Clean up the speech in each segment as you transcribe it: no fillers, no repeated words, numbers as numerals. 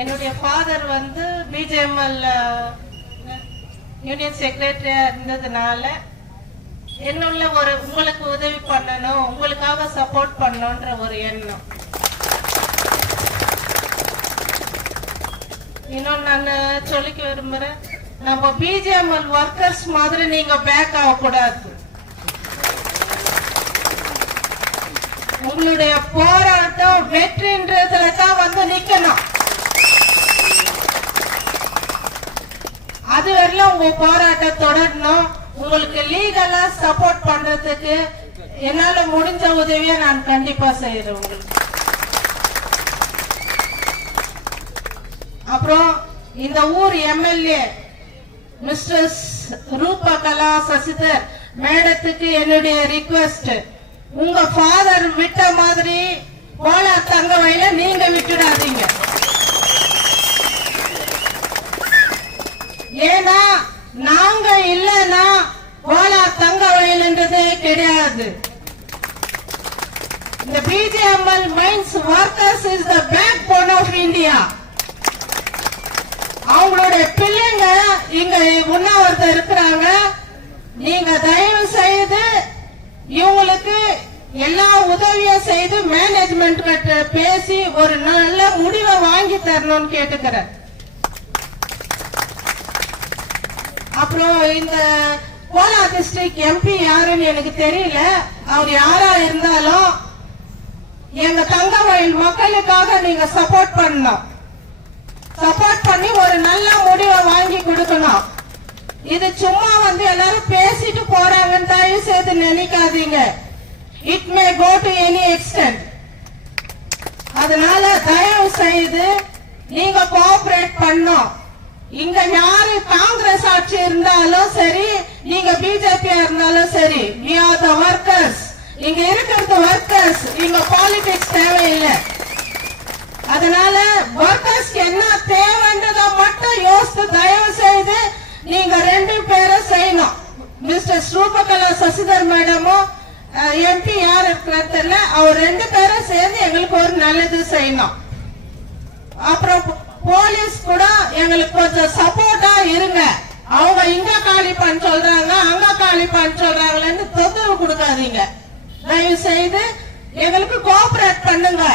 என்னுடைய ஃபாதர் வந்து பிஜேஎம்எல் யூனியன் செக்ரட்டரியா இருந்ததுனால என்னுள்ள ஒரு உங்களுக்கு உதவி பண்ணணும், உங்களுக்காக சப்போர்ட் பண்ணணும்ன்ற ஒரு எண்ணம். இன்னும் நான் சொல்லிக்க விரும்புறேன், நம்ம பிஜேஎம்எல் ஒர்க்கர்ஸ் மாதிரி நீங்க பேக் ஆகக்கூடாது. உங்களுடைய போராட்டம் வெற்றின்றதுல தான் வந்து நிக்கணும். அது வரையிலும் உங்க போராட்டம் தொடரணும். உங்களுக்கு லீகலா சப்போர்ட் பண்றதுக்கு என்னால முடிஞ்ச உதவியை நான் கண்டிப்பா செய்யறேன் உங்களுக்கு. அப்புறம் இந்த ஊர் எம்எல்ஏ மிஸ்டர் ரூபகலா சசிதர் மேடத்துக்கு என்னுடைய ரிக்வெஸ்ட், உங்க ஃபாதர் விட்ட மாதிரி கோலார் தங்கவயல நீங்க விட்டுடாதீங்க. ஏன்னா நாங்க இல்லைன்னா கோலார் தங்கவயல்ன்றதே கிடையாது. இந்த BGML mines workers is the backbone of India. அவங்களுடைய பிள்ளைங்க இங்க உண்ணாவிரதம் இருக்கிறாங்க. நீங்க தயவு செய்து இவங்களுக்கு எல்லா உதவியும் செய்து மேனேஜ்மெண்ட் கிட்ட பேசி ஒரு நல்ல முடிவை வாங்கி தரணும்னு கேட்டுக்கிறேன். அப்புறம் இந்த கோலார் டிஸ்ட்ரிக்ட் எம்பி யாருன்னு எனக்கு தெரியல. அவர் யாரா இருந்தாலும் எங்க தங்கவயல் மக்களுக்காக நீங்க சப்போர்ட் பண்ணணும். சப்போர்ட் பண்ணி ஒரு நல்ல முடிவை வாங்கி கொடுக்கணும். இது சும்மா வந்து எல்லாரும் பேசிட்டு போறாங்கன்னு தயவு செய்து நினைக்காதீங்க. It may go to any extent. அதனால தயவு செய்து நீங்க கோஆபரேட் பண்ணணும். இங்க யாரு காங்கிரஸ் ஆட்சி இருந்தாலும் சரி, நீங்க பிஜேபி இருந்தாலும் சரி, we are the workers. இங்க இருக்கிறது ஒர்க்கர்ஸ், இங்க பாலிடிக்ஸ் தேவையில்லை. அதனால ஒர்க்கர்ஸ் என்ன தேவைன்றத மட்டும் யோசித்து தயவு செய்து நீங்க ரெண்டு பேரும் செய்யணும். மிஸ்டர் ரூபகலா சசிதர் மேடமும் எம்பி யார் இருக்கிறது தெரியல, அவர் ரெண்டு பேரும் சேர்ந்து எங்களுக்கு ஒரு நல்லது செய்யணும். அப்புறம் போலீஸ் கூட எங்களுக்கு கொஞ்சம் சப்போர்ட்டா இருங்க. அவங்க இங்க காலி பண்ண சொல்றாங்க, அங்க காலி பண்ண சொல்றாங்கன்னு தொந்தரவு கொடுக்காதீங்க. தயவு செய்து எங்களுக்கு கோஆபரேட் பண்ணுங்க.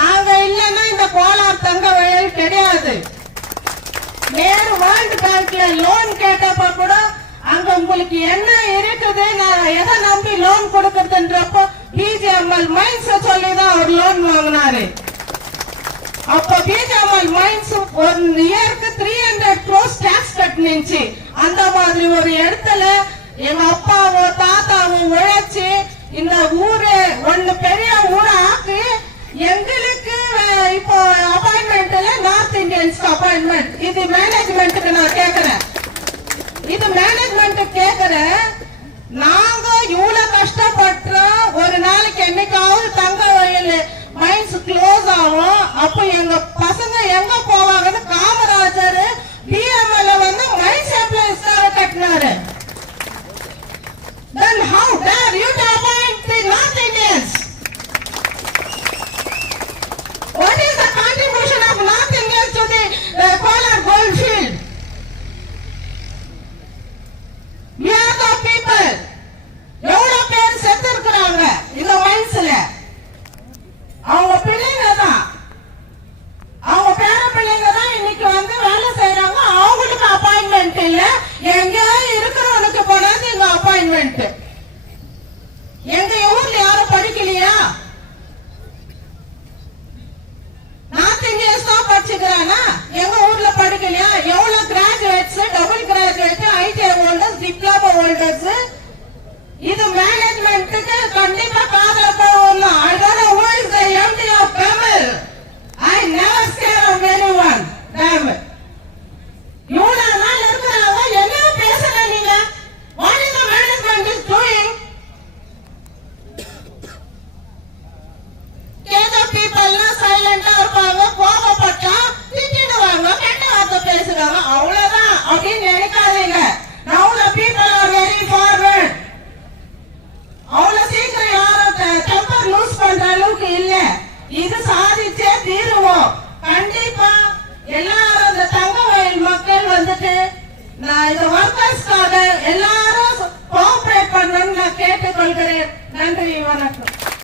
நாங்க இல்லைன்னா இந்த கோலார் தங்கவயல் கிடையாது. நேரு வேர்ல்ட் பேங்க்ல லோன் கேட்டப்ப கூட அங்க உங்களுக்கு என்ன இருக்குது, நான் எதை நம்பி லோன் கொடுக்கறதுன்றப்போ பிஜேஎம்எல் மைன்ஸ் சொல்லிதான் அவர் லோன் வாங்கினாரு. அப்ப பிஜேஎம்எல் மைன்ஸ் ஒரு இயருக்கு 300 crores டாக்ஸ் கட்டினுச்சு. அந்த மாதிரி ஒரு இடத்துல எங்க அப்பாவோ தாத்தாவோ உழைச்சு இந்த ஊரு ஒன்னு பெரிய ஊரை ஆக்கி எங்களுக்கு இப்போ அப்பாயின்மெண்ட்ல நார்த் இந்தியன்ஸ் அப்பாயின்மெண்ட். இது மேனேஜ்மெண்ட்டுக்கு நான் கேக்குறேன், இது மேனேஜ்மெண்ட் கேக்குறேன். நாங்க இவ்வளவு கஷ்டப்பட்டோம். ஒரு நாளைக்கு என்னைக்காவது தங்கவயல் மைன்ஸ் க்ளோஸ் ஆகும். அப்ப எங்க பசங்க எங்க போவாங்கன்னு காமராஜர் பிஎம்எல் வந்து mines எம்ப்ளாயிஸ்க்காக கட்டினாரு. Then how dare you to appoint the North Indians? What is the contribution of North Indians to the Kolar gold field? We are the people. எவ்வளவு பேர் செத்து இருக்கிறாங்க இந்த மைன்ஸ்ல. அவங்க பிள்ளைங்க தான், அவங்க பேர பிள்ளைங்க தான் இன்னைக்கு வந்து வேலை செய்யறாங்க. அவங்களுக்கு அப்பாயின்மெண்ட் இல்ல, எங்கேயோ இருக்கிறவனுக்கு போனாது எங்க அப்பாயின்மெண்ட். எங்க ஊர்ல யாரும் படிக்கலையா? நார்த் இந்தியன்ஸ் தான் படிச்சுக்கிறானா? எங்க ஊர்ல படிக்கலையா? எவ்வளவு graduates, double graduate, ITI holders, diploma holders. இது மேனேஜ்மெண்ட்டுக்கு கண்டிப்பா காதல போகணும். I don't know who is the MD of Tamil. I never scared of anyone. Damn it. இவ்வளவு நாள் இருக்கிறாங்க, என்ன பேசல நீங்க? What is the management is doing? கேத பீப்பிள்லாம் சைலண்டா இருப்பாங்க, கோபப்பட்டா திட்டிடுவாங்க, கெட்ட வார்த்தை பேசுறாங்க, அவ்வளவுதான் அப்படின்னு நினைக்காதீங்க. Now the people are very forward. அவ்வளவு சீக்கிரம் யாரும் டெம்பர் லூஸ் பண்ற அளவுக்கு இல்ல. இது சாதிச்சே தீருவோம். கண்டிப்பா எல்லாரும் இந்த தங்கவயல் மக்கள் வந்துட்டு நான் இந்த ஒர்க்கர்ஸ்க்காக எல்லாரும் கோஆபரேட் பண்ணணும்னு நான் கேட்டுக்கொள்கிறேன். நன்றி, வணக்கம்.